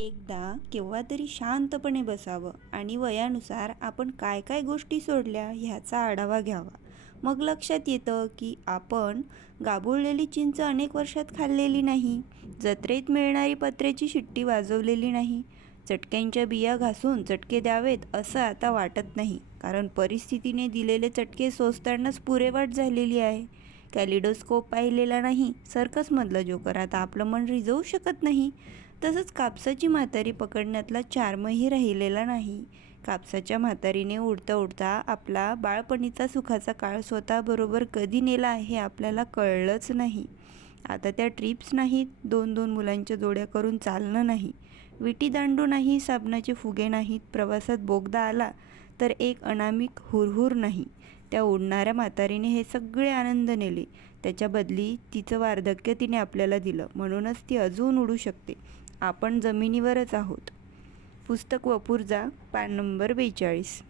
एकदा केव्हा तरी शांतपणे बसावं आणि वयानुसार आपण काय काय गोष्टी सोडल्या ह्याचा आढावा घ्यावा. मग लक्षात येतं की आपण गाबुळलेली चिंच अनेक वर्षात खाल्लेली नाही जत्रेत मिळणारी पत्र्याची शिट्टी वाजवलेली नाही चटक्यांच्या बिया घासून चटके द्यावेत असं आता वाटत नाही कारण परिस्थितीने दिलेले चटके सोसतानाच पुरेवाट झालेली आहे. कॅलिडोस्कोप पाहिलेला नाही सर्कसमधला जोकर. आता आपलं मन रिजवू शकत नाही. तसंच कापसाची म्हातारी पकडण्यातला चार्मही राहिलेला नाही. कापसाच्या म्हातारीने उडता उडता आपला बाळपणीचा सुखाचा काळ स्वतःबरोबर कधी नेला हे आपल्याला कळलंच नाही. आता त्या ट्रिप्स नाहीत दोन दोन मुलांच्या जोड्या करून चालणं नाही. विटी दांडू नाही साबणाचे फुगे नाहीत प्रवासात बोगदा आला तर एक अनामिक हुरहुर नाही. त्या उडणाऱ्या म्हातारीने हे सगळे आनंद नेले. त्याच्या बदली तिचं वार्धक्य तिने आपल्याला दिलं. म्हणूनच ती अजून उडू शकते. आपण जमिनीवरच आहोत. पुस्तक वपूर्जा पान नंबर बेचाळीस.